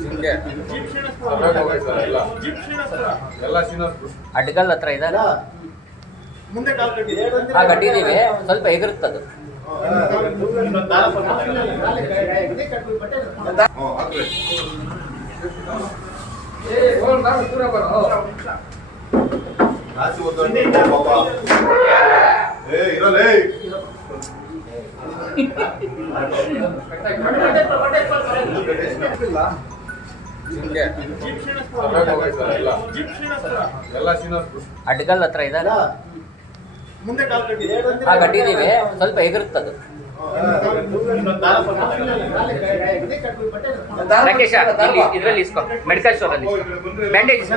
ಹಿಂಗೆ ಹೋಗಿ ಎಲ್ಲ ಶ್ರೀನಿವಾಸ್ ಅಡ್ಗಲ್ ಹತ್ರ ಇದೆ ಸ್ವಲ್ಪ ಕಾಲ್ ಕಟ್ಟಿ. ಆ ನಾನು ಸ್ವಲ್ಪ ಎಗರುತ್ತದು ಆಸಿ ಒಂದು ಕಾಸು ಪಾಪ ಏ ಇರಲೇ ಹಿಂಗೆ ಸಪ್ರೇಟ್ ಹೋಗಿ ಸರ್ ಎಲ್ಲ ಎಲ್ಲ ಶ್ರೀನಿವಾಸ್ ಅಡ್ಗಲ್ ಹತ್ರ ಇದೆ. ಮುಂದೆ ಕಾಲ್ ಕಟ್ಟಿ ಆ ಸ್ವಲ್ಪ ಎಗರುತ್ತದು ರಾಕೇಶ ಇದ್ರಲ್ಲಿ ಇಸ್ಕೊ. ಮೆಡಿಕಲ್ ಸ್ಟೋರ್ ಅಲ್ಲಿ ಬ್ಯಾಂಡೇಜ್ ಇಸ್ಕೊ.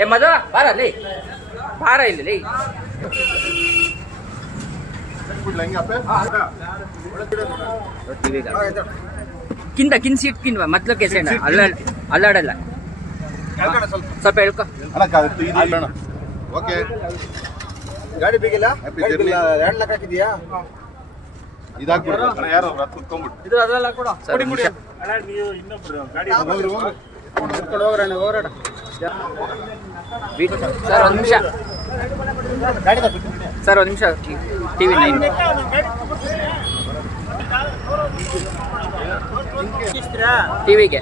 ಗೈಡ್ ಏ ಮದ ಬಾರ ಅಲ್ಲಿ ಬಾರ ಇಲ್ಲಿ ಲೇ. ಅಪ್ಪೆ ಕಿಂದ ಕಿಂದ ಸೀಟ್ ಕಿನ್ವ ಮೊದ್ಲು ಕೆಸೆಣ ಅಲ್ಲ ಅಲ್ಲಾಡಲ್ಲ. ಸ್ವಲ್ಪ. ಹೇಳ್ಕೊ. ಓಕೆ. ಗಾಡಿ ಬೇಕಿಲ್ಲ. ಎರಡು ಲಕ್ಷ ಹಾಕಿದ್ಯಾ ಇದಾಗ್ಬಿಡ್ತು ಅಣ್ಣ ಯಾರು ಕುತ್ಕೊಂಡ್ಬಿಟ್ಟು ಇದು. ಹೋಗ್ರಿ ಹೋಗ್ರಿ. ಎತ್ಕೊಂಡು ಹೋಗ್ರಣ್ಣ ಹೋಗ್ರಣ್ಣ ಸರ್ ಒಂದು ನಿಮಿಷ ಸರ್ ಒಂದು ನಿಮಿಷ ಟಿವಿ ನೈನ್ ಟಿವಿಗೆ